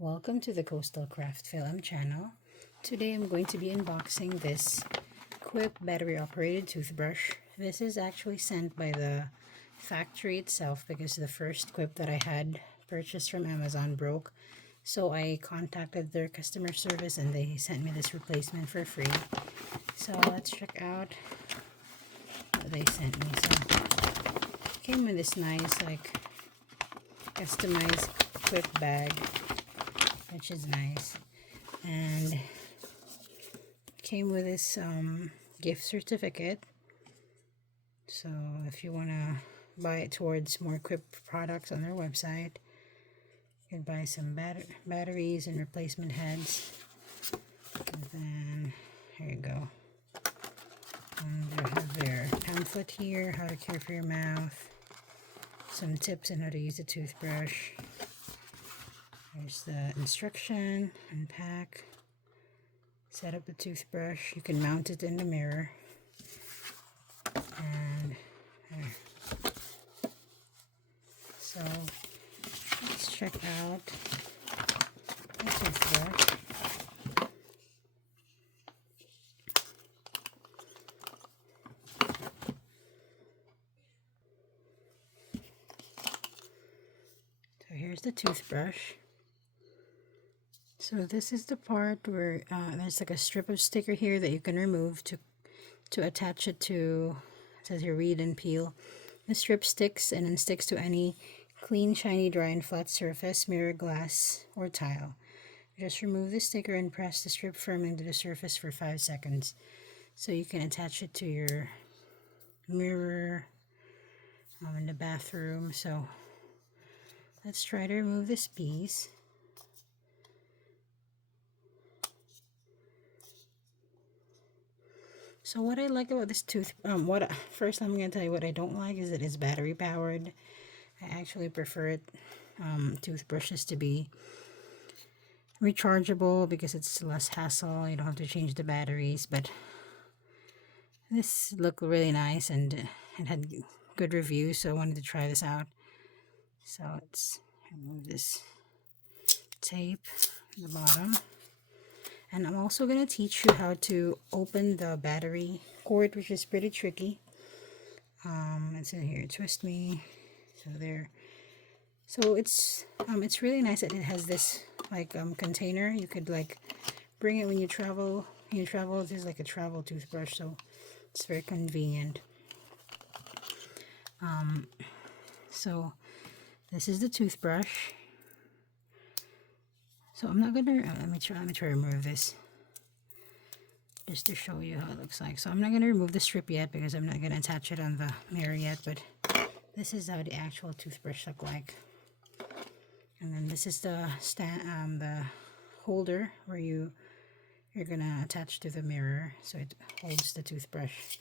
Welcome to the CoastalCraftFilAm channel. Today I'm going to be unboxing this QUIP battery operated toothbrush. This is actually sent by the factory itself because the first QUIP that I had purchased from Amazon broke. So I contacted their customer service and they sent me this replacement for free. So let's check out what they sent me. So it came with this nice customized QUIP bag, which is nice, and came with this gift certificate. So if you want to buy it towards more QUIP products on their website, you can buy some batteries and replacement heads. And then here you go. And they have their pamphlet here, how to care for your mouth, some tips on how to use a toothbrush. There's the instruction, unpack, set up the toothbrush. You can mount it in the mirror. And there. So let's check out the toothbrush. So here's the toothbrush. So this is the part where there's like a strip of sticker here that you can remove to attach it to. It says here read and peel. The strip sticks and then sticks to any clean, shiny, dry, and flat surface, mirror, glass, or tile. Just remove the sticker and press the strip firmly into the surface for 5 seconds. So you can attach it to your mirror in the bathroom. So let's try to remove this piece. So what I like about this first I'm going to tell you what I don't like is that it's battery powered. I actually prefer toothbrushes to be rechargeable because it's less hassle. You don't have to change the batteries, but this looked really nice and it had good reviews, so I wanted to try this out. So let's remove this tape at the bottom. And I'm also going to teach you how to open the battery cord, which is pretty tricky. It's in here, twist me. So there. So it's really nice that it has this container. You could bring it when you travel. This is like a travel toothbrush, so it's very convenient. So this is the toothbrush. So I'm not gonna let me try to remove this just to show you how it looks like. So I'm not gonna remove the strip yet because I'm not gonna attach it on the mirror yet, but this is how the actual toothbrush look like. And then this is the the holder where you're gonna attach to the mirror, so it holds the toothbrush,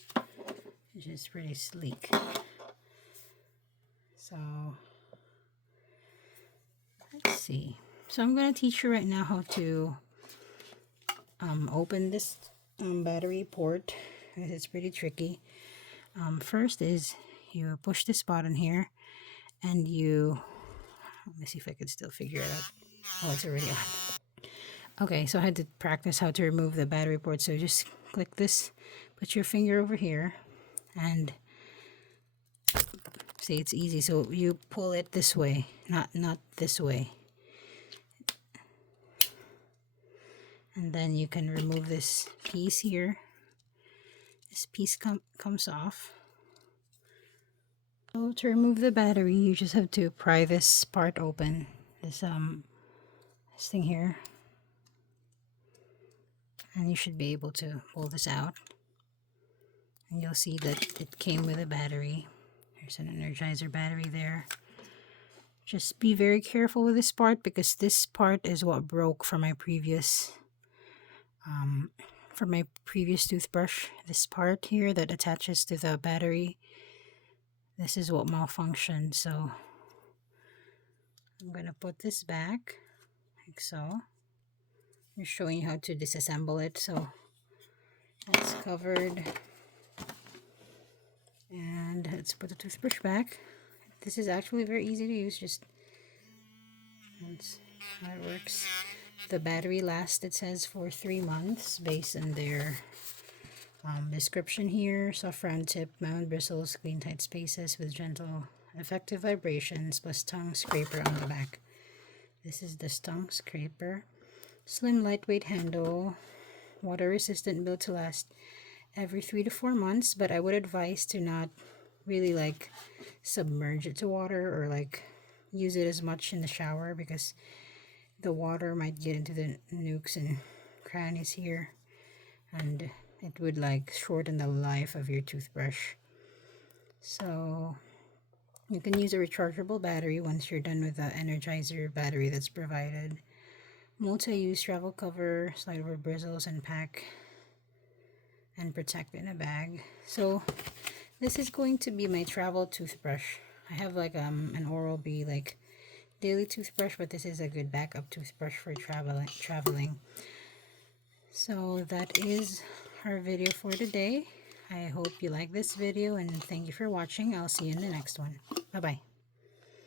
which is pretty sleek. So let's see. So I'm going to teach you right now how to open this battery port. It's pretty tricky. First is you push this button here and let me see if I can still figure it out. Oh, it's already on. Okay, so I had to practice how to remove the battery port. So just click this, put your finger over here, and see, it's easy. So you pull it this way, not this way. And then you can remove this piece here. This piece comes off. So to remove the battery, you just have to pry this part open. This thing here. And you should be able to pull this out. And you'll see that it came with a battery. There's an Energizer battery there. Just be very careful with this part because this part is what broke from my previous toothbrush. This part here that attaches to the battery, this is what malfunctioned. So I'm gonna put this back like so. I'm showing you how to disassemble it. So that's covered, and let's put the toothbrush back. This is actually very easy to use. Just let's how it works. The battery lasts, it says, for 3 months based on their description here. Soft round tip, mound bristles, clean tight spaces with gentle effective vibrations, plus tongue scraper on the back. This is the tongue scraper. Slim lightweight handle, water resistant, built to last every 3 to 4 months, but I would advise to not really like submerge it to water or like use it as much in the shower, because the water might get into the nooks and crannies here, and it would like shorten the life of your toothbrush. So you can use a rechargeable battery once you're done with the Energizer battery that's provided. Multi-use travel cover, slide over bristles and pack and protect in a bag. So this is going to be my travel toothbrush. I have like an Oral-B like daily toothbrush, but this is a good backup toothbrush for traveling. So that is our video for today. I hope you like this video, and thank you for watching. I'll see you in the next one. Bye bye.